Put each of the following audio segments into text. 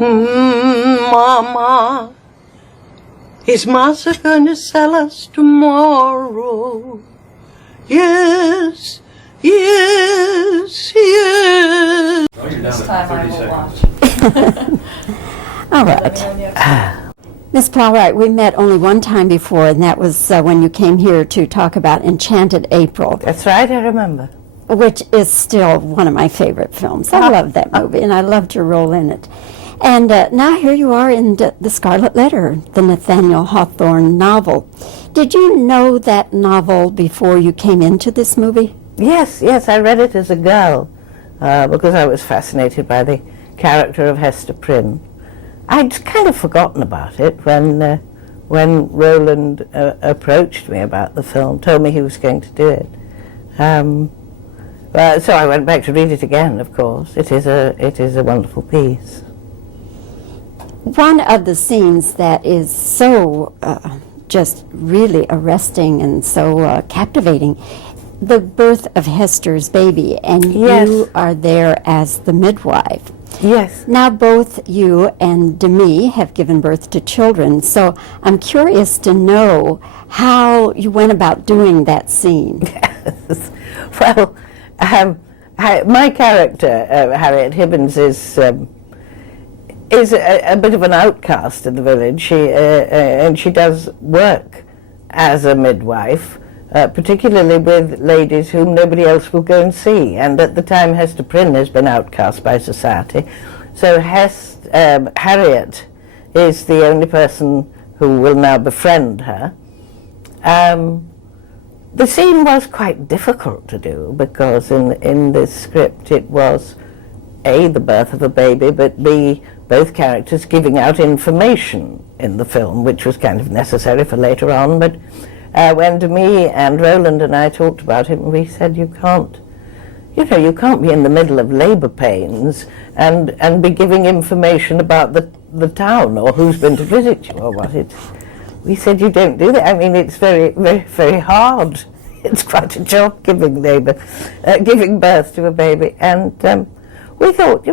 Mama, is Massa gonna sell us tomorrow? Yes, yes, yes. This time I will watch. All right. Miss Plowright, we met only one time before, and that was when you came here to talk about Enchanted April. That's right, I remember. Which is still one of my favorite films. I love that movie, and I loved your role in it. And now here you are in The Scarlet Letter, the Nathaniel Hawthorne novel. Did you know that novel before you came into this movie? Yes, I read it as a girl because I was fascinated by the character of Hester Prynne. I'd kind of forgotten about it when Roland approached me about the film, told me he was going to do it. So I went back to read it again, of course. It is a wonderful piece. One of the scenes that is so just really arresting and so captivating, the birth of Hester's baby, and Yes. you are there as the midwife. Yes. Now both you and Demi have given birth to children, so I'm curious to know how you went about doing that scene. Yes. Well, my character, Harriet Hibbins, is a bit of an outcast in the village. And she does work as a midwife, particularly with ladies whom nobody else will go and see. And at the time, Hester Prynne has been outcast by society. So Harriet is the only person who will now befriend her. The scene was quite difficult to do because in this script it was A, the birth of a baby, but B, both characters giving out information in the film, which was kind of necessary for later on. But when Demi and Roland and I talked about it, we said you can't be in the middle of labour pains and be giving information about the town or who's been to visit you or what. We said you don't do that. I mean, it's very, very, very hard. It's quite a job giving birth to a baby. And we thought,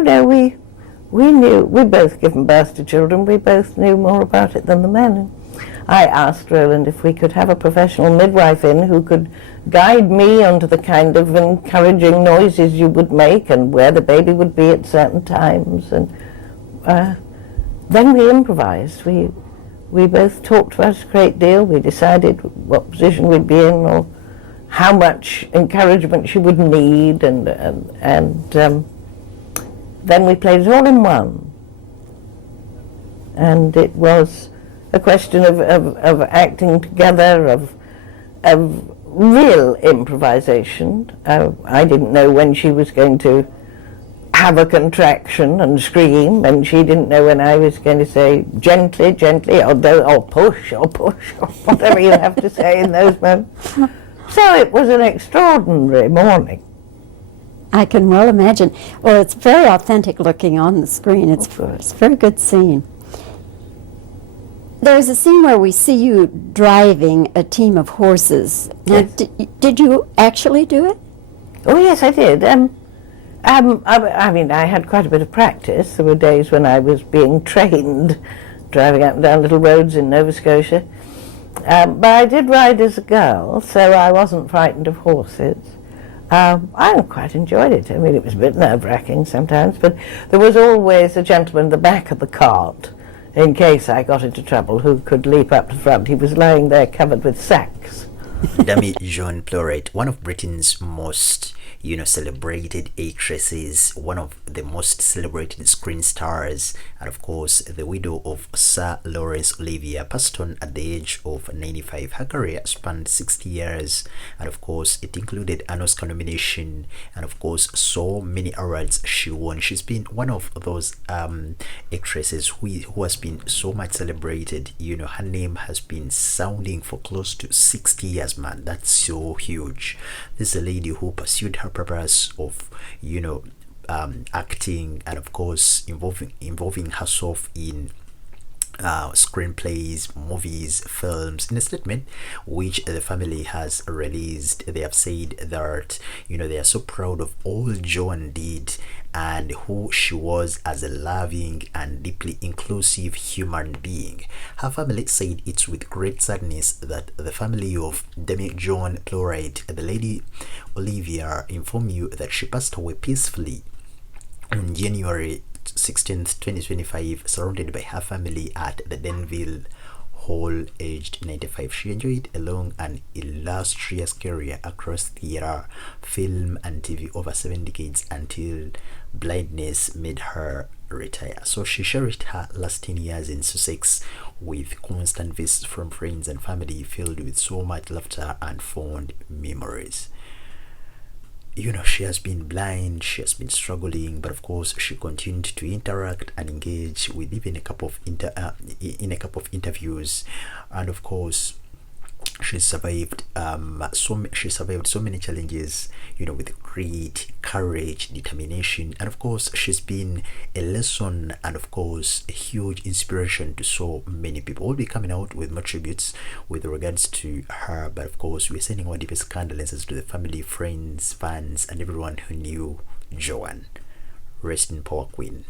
we knew, we'd both given birth to children, we both knew more about it than the men. I asked Roland if we could have a professional midwife in who could guide me onto the kind of encouraging noises you would make and where the baby would be at certain times. And then we improvised. We both talked about it a great deal. We decided what position we'd be in or how much encouragement she would need, and then we played it all in one. And it was a question of acting together, of real improvisation. I didn't know when she was going to have a contraction and scream, and she didn't know when I was going to say gently, gently, or push, or whatever you have to say in those moments. So it was an extraordinary morning. I can well imagine. Well, it's very authentic looking on the screen. It's a very good scene. There's a scene where we see you driving a team of horses. Now, Yes. did you actually do it? Oh yes, I did. I mean, I had quite a bit of practice. There were days when I was being trained, driving up and down little roads in Nova Scotia. But I did ride as a girl, so I wasn't frightened of horses. I quite enjoyed it. I mean, it was a bit nerve-wracking sometimes, but there was always a gentleman in the back of the cart, in case I got into trouble, who could leap up to the front. He was lying there covered with sacks. Dame Joan Plowright, one of Britain's most celebrated actresses, one of the most celebrated screen stars, and of course the widow of Sir Laurence Olivier, passed on at the age of 95. Her career spanned 60 years, and of course it included an Oscar nomination, and of course so many awards she won. She's been one of those actresses who has been so much celebrated. Her name has been sounding for close to 60 years, man. That's so huge. This is a lady who pursued her purpose of acting, and of course involving herself in screenplays, movies, films. In a statement which the family has released, they have said that they are so proud of all Joan did and who she was as a loving and deeply inclusive human being. Her family said it's with great sadness that the family of Dame Joan Plowright, the Lady Olivier, inform you that she passed away peacefully on January 16th, 2025, surrounded by her family at the Denville Hall, aged 95. She enjoyed a long and illustrious career across theater, film, and TV over 7 decades until blindness made her retire. So she cherished her last 10 years in Sussex with constant visits from friends and family filled with so much laughter and fond memories. She has been blind, she has been struggling, but of course she continued to interact and engage with even a couple of interviews, and of course she survived so many challenges, with great courage, determination, and of course she's been a lesson and of course a huge inspiration to so many people. We'll be coming out with more tributes with regards to her, but of course we're sending our deepest condolences to the family, friends, fans, and everyone who knew Joan. Rest in power, Queen.